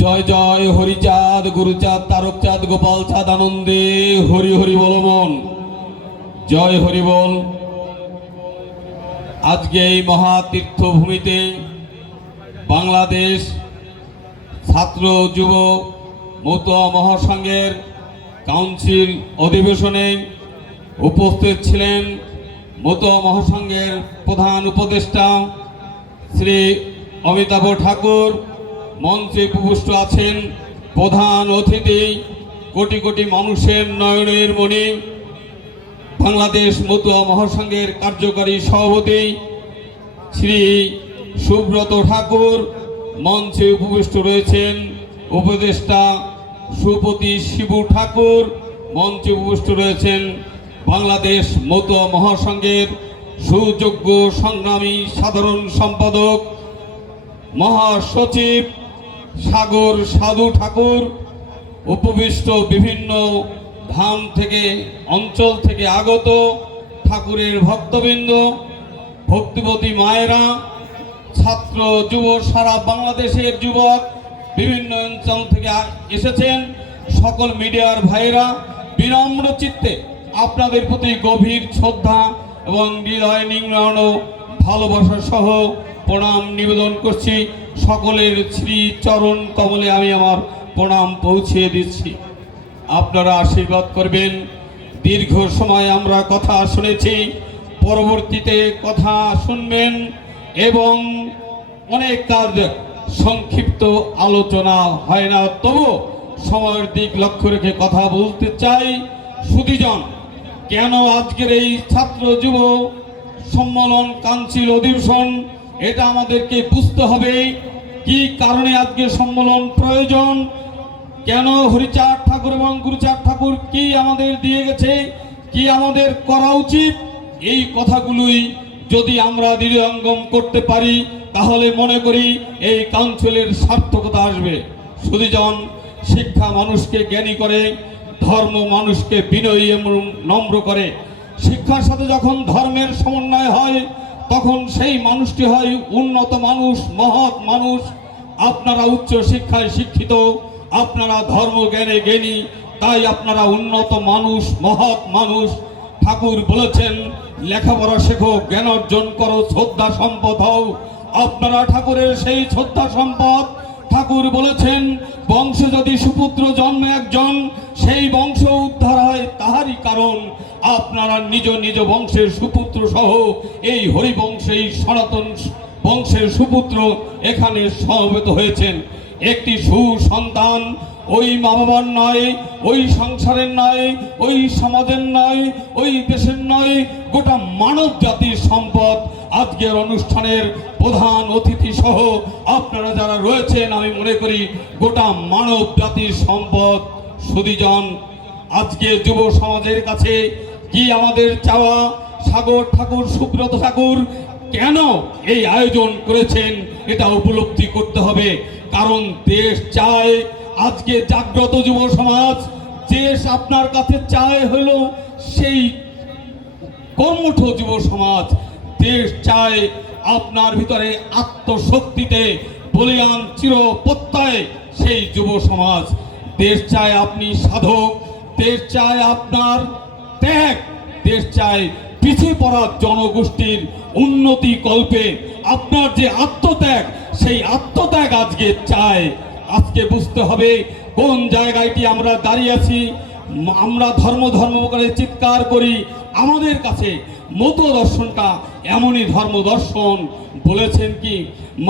জয় জয়, হরিচাঁদ, গুরুচাঁদ, তারকচাঁদ গোপাল চাঁদ আনন্দে, হরি হরি বল মন। জয়, হরি বল। আজকে এই মহা তীর্থভূমিতে বাংলাদেশ ছাত্র, যুব মতুয়া মহাসংঘের কাউন্সিল অধিবেশনে উপস্থিত ছিলেন মতুয়া মহাসংঘের প্রধান উপদেষ্টা শ্রী অমিতাভ ঠাকুর। মঞ্চে উপবিষ্ট আছেন প্রধান অতিথি কোটি কোটি মানুষের নয়নের মণি, বাংলাদেশ মতুয়া মহাসংঘের কার্যকারী সভাপতি শ্রী সুব্রত ঠাকুর, মঞ্চে উপবিষ্ট রয়েছেন উপদেষ্টা সুপতি শিবু ঠাকুর, মঞ্চে উপবিষ্ট রয়েছেন বাংলাদেশ মতুয়া মহাসংঘের সুযোগ্য সংগ্রামী সাধারণ সম্পাদক, মহাসচিব সাগর সাধু ঠাকুর উপবিষ্ট বিভিন্ন ধাম থেকে, অঞ্চল থেকে আগত ঠাকুরের ভক্তবৃন্দ, ভক্তিবতী মায়েরা, ছাত্র, যুব, সারা বাংলাদেশের যুবক বিভিন্ন অঞ্চল থেকে এসেছেন। সকল মিডিয়ার ভাইরা বিনম্র চিত্তে আপনাদের প্রতি গভীর শ্রদ্ধা এবং হৃদয় নিংড়ানো ভালোবাসা সহ প্রণাম নিবেদন করছি। সকলের শ্রী চরণ কমলে আমি আমার প্রণাম পৌঁছিয়ে দিচ্ছি। আপনারা আশীর্বাদ করবেন। দীর্ঘ সময় আমরা কথা শুনেছি, পরবর্তীতে কথা শুনবেন এবং অনেক কাজ সংক্ষিপ্ত আলোচনা হয় না। তবু সময়ের দিক লক্ষ্য রেখে কথা বলতে চাই। সুদীজন কেন আজকের এই ছাত্র যুব সম্মেলন কাউন্সিল অধিবেশন এটা আমাদেরকে বুঝতে হবে কি কারণে আজকে সম্মেলন প্রয়োজন। কেন হরিচাঁদ ঠাকুর এবং গুরুচাঁদ ঠাকুর কি আমাদের দিয়ে গেছে? কি আমাদের করা উচিত? এই কথাগুলোই যদি আমরা দৃঢ়ঙ্গম করতে পারি, তাহলে মনে করি এই কাউন্সিলের সার্থকতা আসবে। সুদীজন শিক্ষা মানুষকে জ্ঞানী করে, ধর্ম মানুষকে বিনয়ী এবং নম্র করে। শিক্ষার সাথে যখন ধর্মের সমন্বয় হয় তখন সেই মানুষটি হয় উন্নত মানুষ, মহৎ মানুষ। আপনারা উচ্চ শিক্ষায় শিক্ষিত, আপনারা ধর্ম জ্ঞানে জ্ঞানী, তাই আপনারা উন্নত মানুষ, মহৎ মানুষ। ঠাকুর বলেছেন, লেখাপড়া শেখো, জ্ঞান অর্জন করো, শ্রদ্ধা সম্পদ হও। আপনারা ঠাকুরের সেই শ্রদ্ধা সম্পদ, ঠাকুর বলেছেন, বংশে যদি সুপুত্র জন্মে একজন, সেই বংশ উদ্ধার হয় তাহারই কারণ। আপনারা নিজ নিজ বংশের সুপুত্র সহ এই হরিবংশে সনাতন বংশের সুপুত্র এখানে সমবেত হয়েছেন। একটি সুসন্তান ওই মা বাবার নয় ওই সংসারের নয় ওই সমাজের নয় ওই দেশের নয় গোটা মানব জাতির সম্পদ আজকের অনুষ্ঠানের প্রধান অতিথি সহ আপনারা যারা রয়েছেন, আমি মনে করি গোটা মানব জাতির সম্পদ সুদীজন আজকে যুব সমাজের কাছে কি আমাদের চাওয়া সাগর ঠাকুর, সুব্রত ঠাকুর? কেন এই আয়োজন করেছেন? এটা উপলব্ধি করতে হবে। কারণ দেশ চায় আজকে জাগ্রত যুব সমাজ, দেশ আপনার কাছে চায় হলো সেই কর্মঠ যুব সমাজ। দেশ চায় আপনার ভিতরে আত্মশক্তিতে বলিয়ান চির প্রত্যয় সেই যুব সমাজ। দেশ চায় আপনি সাধক, দেশ চায় আপনার ত্যাগ। দেশ চায় পিছিয়ে পড়া জনগোষ্ঠীর উন্নতি কল্পে। আপনার যে আত্মত্যাগ, সেই আত্মত্যাগ আজকে চায় আজকে বুঝতে হবে কোন জায়গায়টি আমরা দাঁড়িয়ে আছি। আমরা ধর্ম ধর্ম করে চিৎকার করি। আমাদের কাছে মতো দর্শনটা এমনই ধর্ম দর্শন বলেছেন কি?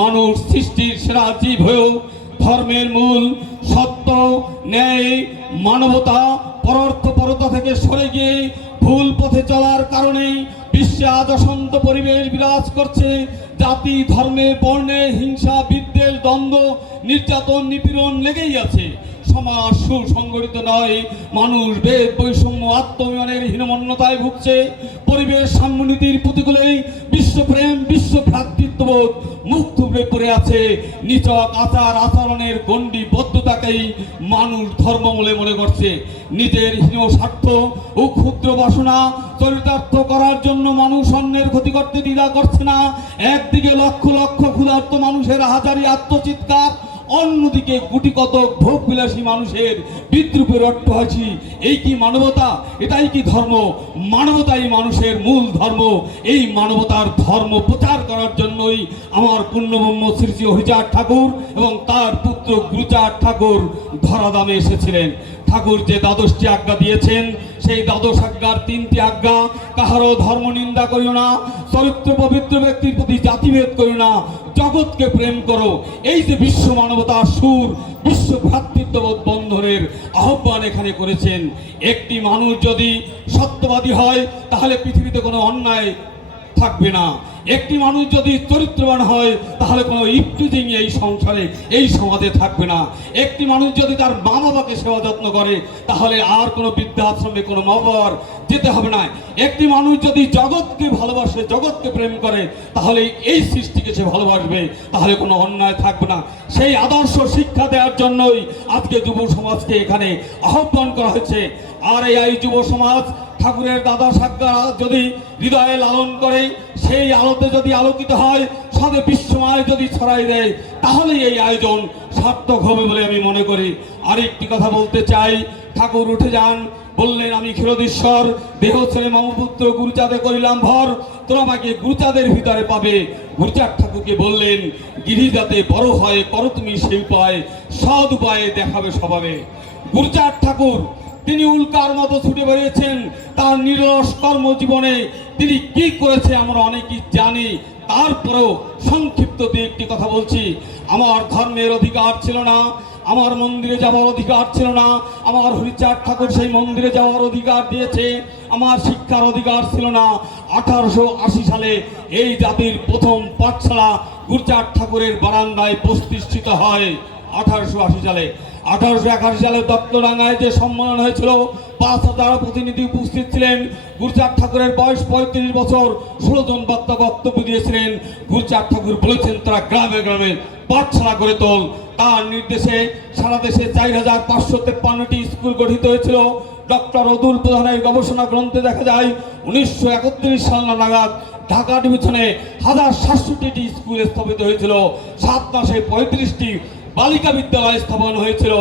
মানুষ সৃষ্টির সেরা জীব হয়েও ধর্মের মূল সত্য, ন্যায়, মানবতা পরর্থপরতা থেকে সরে গিয়ে ভুল পথে চলার কারণে বিশ্বে আজ অশান্ত পরিবেশ বিরাজ করছে। জাতি, ধর্মে, বর্ণে, হিংসা, বিদ্বেষ, দ্বন্দ্ব, নির্যাতন, নিপীড়ন লেগেই আছে। সমাজ সুসংগঠিত নয়। মানুষ বেদ, বৈষম্য আত্মমিয়নের হীনমন্যতায় ভুগছে। পরিবেশ সাম্যনীতির প্রতিকূলে বিশ্বপ্রেম বিশ্ব ভ্রাতৃত্ববোধ মুখ থুবড়ে পড়ে আছে, নিচক আচার আচরণের গণ্ডিবদ্ধতাকেই মানুষ ধর্ম বলে মনে করছে। নিজের হীন স্বার্থ ও ক্ষুদ্র বাসনা চরিতার্থ করার জন্য মানুষ অন্যের ক্ষতি করতে দ্বিধা করছে না। একদিকে লক্ষ লক্ষ ক্ষুধার্ত মানুষের হাজারি আত্মচিৎকার অন্যদিকে গুটি কত ভোগ বিলাসী মানুষের বিদ্রুপের অট্টহাসি এই কি মানবতা? এটাই কি ধর্ম? মানবতাই মানুষের মূল ধর্ম। এই মানবতার ধর্ম প্রচার করার জন্যই আমার পূর্ণব্রহ্ম শ্রী শ্রী ঠাকুর এবং তার পুত্র গুরুচার ঠাকুর ধরাধামে এসেছিলেন। ঠাকুর যে দ্বাদশটি আজ্ঞা দিয়েছেন, সেই দ্বাদশ আজ্ঞার তিনটি আজ্ঞা, কাহারও ধর্ম নিন্দা করিও না, চরিত্র পবিত্র ব্যক্তির প্রতি জাতিভেদ করিও না, জগৎকে প্রেম করো। এই যে বিশ্ব মানবতার সুর, বিশ্ব ভ্রাতৃত্ববোধ বন্ধনের আহ্বান এখানে করেছেন। একটি মানুষ যদি সত্যবাদী হয়, তাহলে পৃথিবীতে কোনো অন্যায় থাকবে না। একটি মানুষ যদি চরিত্রবান হয়, তাহলে কোনো ইফটিজিং এই সংসারে, এই সমাজে থাকবে না। একটি মানুষ যদি তার মা বাবাকে সেবা যত্ন করে, তাহলে আর কোনো বৃদ্ধাশ্রমে, কোনো মা বাবার যেতে হবে না। একটি মানুষ যদি জগৎকে ভালোবাসে, জগৎকে প্রেম করে, তাহলে এই সৃষ্টিকে সে ভালোবাসবে, তাহলে কোনো অন্যায় থাকবে না। সেই আদর্শ শিক্ষা দেওয়ার জন্যই আজকে যুব সমাজকে এখানে আহ্বান করা হয়েছে। আর এই যুব সমাজ ঠাকুরের দাদা সাজ্ঞা যদি হৃদয়ে লালন করে, সেই আলোতে যদি আলোকিত হয় সাথে বিশ্বময় যদি ছড়াই দেয় তাহলে এই আয়োজন সার্থক হবে বলে আমি মনে করি। আরেকটি কথা বলতে চাই, ঠাকুর উঠে যান, বললেন, আমি ক্ষীরোদীশ্বর, দেহ ছেড়ে মমপুত্র গুরুচাঁদে করিলাম ভর, তোরা আমাকে গুরুচাঁদের ভিতরে পাবে। গুরুচাঁদ ঠাকুরকে বললেন গিরি যাতে বড় হয়, করো তুমি সেই উপায়, সৎ উপায়ে দেখাবে স্বভাবে গুরুচাঁদ ঠাকুর তিনি উল্কার মতো ছুটে বেরিয়েছেন। তার নিরস কর্মজীবনে তিনি কি করেছে আমরা অনেকেই জানি। তারপরেও সংক্ষিপ্ত দিয়ে একটি কথা বলছি। আমার ধর্মের অধিকার ছিল না, আমার মন্দিরে যাওয়ার অধিকার ছিল না, আমার হরিচাঁদ ঠাকুর সেই মন্দিরে যাওয়ার অধিকার দিয়েছে, আমার শিক্ষার অধিকার ছিল না। আঠারোশো আশি সালে এই জাতির প্রথম পাঠশালা গুরচাঁদ ঠাকুরের বারান্দায় প্রতিষ্ঠিত হয়। আঠারোশো আশি সালে, আঠারোশো একাশি সালে দত্তডাঙ্গায় যে সম্মেলন হয়েছিল, পাঁচ হাজার প্রতিনিধি উপস্থিত ছিলেন। গুরচাঁদ ঠাকুরের বয়স পঁয়ত্রিশ বছর, ষোলো জন বক্তা বক্তব্য দিয়েছিলেন। গুরচাঁদ ঠাকুর বলেছেন, তারা গ্রামে গ্রামে পাঠশালা করে তোল। তার নির্দেশে সারা দেশে চার হাজার পাঁচশো তেপ্পান্নটি স্কুল গঠিত হয়েছিল। ডক্টর অদুল প্রধানের গবেষণা গ্রন্থে দেখা যায়, উনিশশো একত্রিশ সাল নাগাদ ঢাকা ডিভিশনে হাজার সাতষট্টিটি স্কুল স্থাপিত হয়েছিল। সাত মাসে পঁয়ত্রিশটি বালিকা বিদ্যালয় স্থাপন হয়েছিল।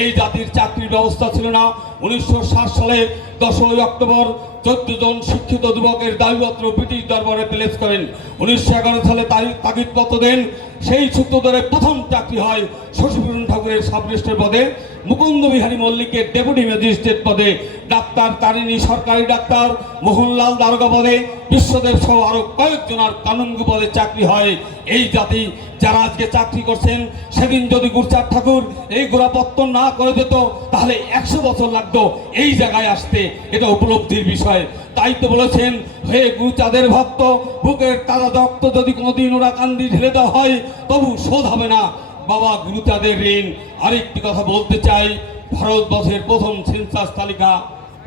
এই জাতির চাকরির ব্যবস্থা ছিল না। উনিশশো সাত সালে দশই অক্টোবর চোদ্দ জন শিক্ষিত যুবকের দাবিপত্র ব্রিটিশ দরবারে প্লেস করেন। উনিশশো এগারো সালে তাগিদপত্র দেন। সেই সূত্র ধরে প্রথম চাকরি হয় শশীভূষণ ঠাকুরের সাব রেজিস্ট্রার পদে। মুকুন্দ বিহারী মল্লিকের ডেপুটি ম্যাজিস্ট্রেট পদে। ডাক্তার তারিণী সরকারি ডাক্তার মোহনলাল দারোগা পদে। বিশ্বদেব সহ আরও কয়েকজনের কানুনগু পদে চাকরি হয়। এই জাতি যারা আজকে চাকরি করছেন, সেদিন যদি গুরচাঁদ ঠাকুর এই গোড়াপত্তন না করে দিত, তাহলে একশো বছর লাগতো এই জায়গায় আসতে। এটা উপলব্ধির বিষয়। তাই তো বলেছেন, হে গুরুচাঁদের ভক্ত, বুকের তারা রক্ত যদি কোনোদিন ওরা কান্দি ঢেলে দেওয়া হয়, তবু শোধ হবে না। বাবা গুরুচাঁদের ঋণ। আরেকটি কথা বলতে চাই, ভারতবর্ষের প্রথম সেন্সাস তালিকা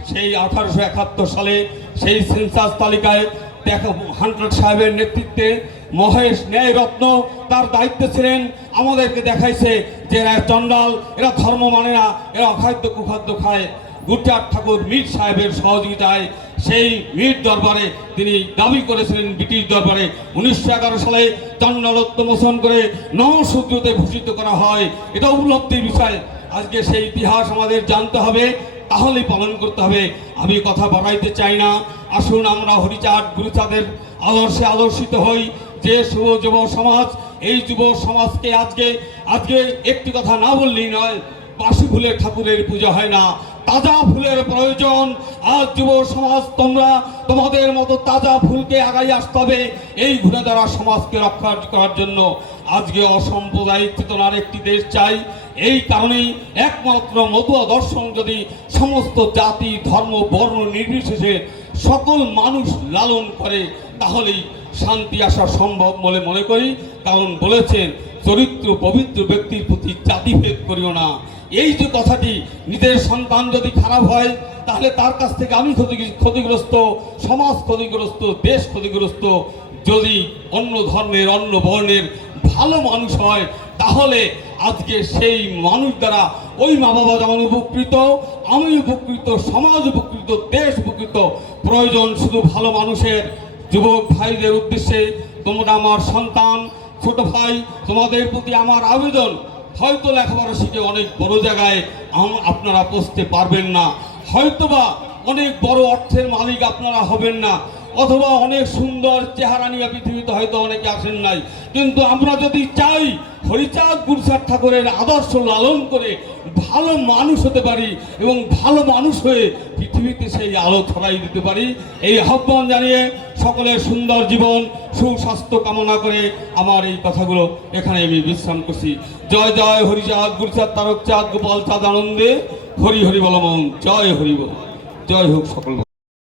সেই আঠারোশো একাত্তর সালে, সেই সেন্সাস তালিকায় দেখা হান্টার সাহেবের নেতৃত্বে মহেশ ন্যায় রত্ন তার দায়িত্বে ছিলেন। আমাদেরকে দেখাইছে যে এরা চন্ডাল এরা ধর্ম মানে না, এরা অখাদ্য কুখাদ্য খায়। গুরচাঁদ ঠাকুর মীর সাহেবের সহযোগিতায় সেই মীর দরবারে তিনি দাবি করেছিলেন ব্রিটিশ দরবারে। উনিশশো এগারো সালে চন্ডালত্ব মোশন করে নমসূত্রতে ভূষিত করা হয়। এটা উপলব্ধির বিষয়। আজকে সেই ইতিহাস আমাদের জানতে হবে, তাহলেই পালন করতে হবে। আমি কথা বাড়াইতে চাই না। আসুন আমরা হরিচাঁদ গুরুচাঁদের আদর্শে আদর্শিত হই। যে শুভ যুব সমাজ, এই যুব সমাজকে আজকে আজকে একটি কথা না বললেই নয়, বাসি ফুলের ঠাকুরের পূজা হয় না। তাজা ফুলের প্রয়োজন। আজ যুব সমাজ, তোমরা তোমাদের মতো তাজা ফুলকে আগাই আসতে হবে এই ঘুরে দ্বারা সমাজকে রক্ষা করার জন্য। আজকে অসাম্প্রদায়িক চেতনার একটি দেশ চাই। এই কারণেই একমাত্র মতুয়া দর্শন যদি সমস্ত জাতি, ধর্ম, বর্ণ নির্বিশেষে সকল মানুষ লালন করে, তাহলেই শান্তি আসা সম্ভব বলে মনে করি। কারণ বলেছেন, চরিত্র পবিত্র ব্যক্তির প্রতি জাতিভেদ করিও না। এই যে কথাটি নিজের সন্তান যদি খারাপ হয়, তাহলে তার কাছ থেকে আমি ক্ষতি ক্ষতিগ্রস্ত, সমাজ ক্ষতিগ্রস্ত, দেশ ক্ষতিগ্রস্ত। যদি অন্য ধর্মের, অন্য বর্ণের ভালো মানুষ হয়, তাহলে আজকে সেই মানুষ দ্বারা ওই মা বাবা যেমন উপকৃত, আমি উপকৃত, সমাজ উপকৃত, দেশ উপকৃত, প্রয়োজন শুধু ভালো মানুষের যুবক ভাইদের উদ্দেশ্যে তোমরা আমার সন্তান, ছোট ভাই, তোমাদের প্রতি আমার আবেদন। হয়তো লেখাপড়া শিখে অনেক বড় জায়গায় আপনারা পৌঁছতে পারবেন না। হয়তোবা অনেক বড় অর্থের মালিক আপনারা হবেন না। অথবা অনেক সুন্দর চেহারা নিয়ে পৃথিবীতে হয়তো অনেকে আসেন নাই। কিন্তু আমরা যদি চাই, হরিচাঁদ গুরুচাঁদ ঠাকুরের আদর্শ লালন করে ভালো মানুষ হতে পারি এবং ভালো মানুষ হয়ে পৃথিবীতে সেই আলো ছড়াই দিতে পারি, এই আহ্বান জানিয়ে সকলের সুন্দর জীবন, সুস্বাস্থ্য কামনা করে আমার এই কথাগুলো এখানে আমি বিশ্রাম করছি। জয় জয় হরিচাঁদ গুরুচাঁদ তারকচাঁদ গোপাল চাঁদ আনন্দে, হরি হরি বলমন, জয় হরি জয় হোক সকল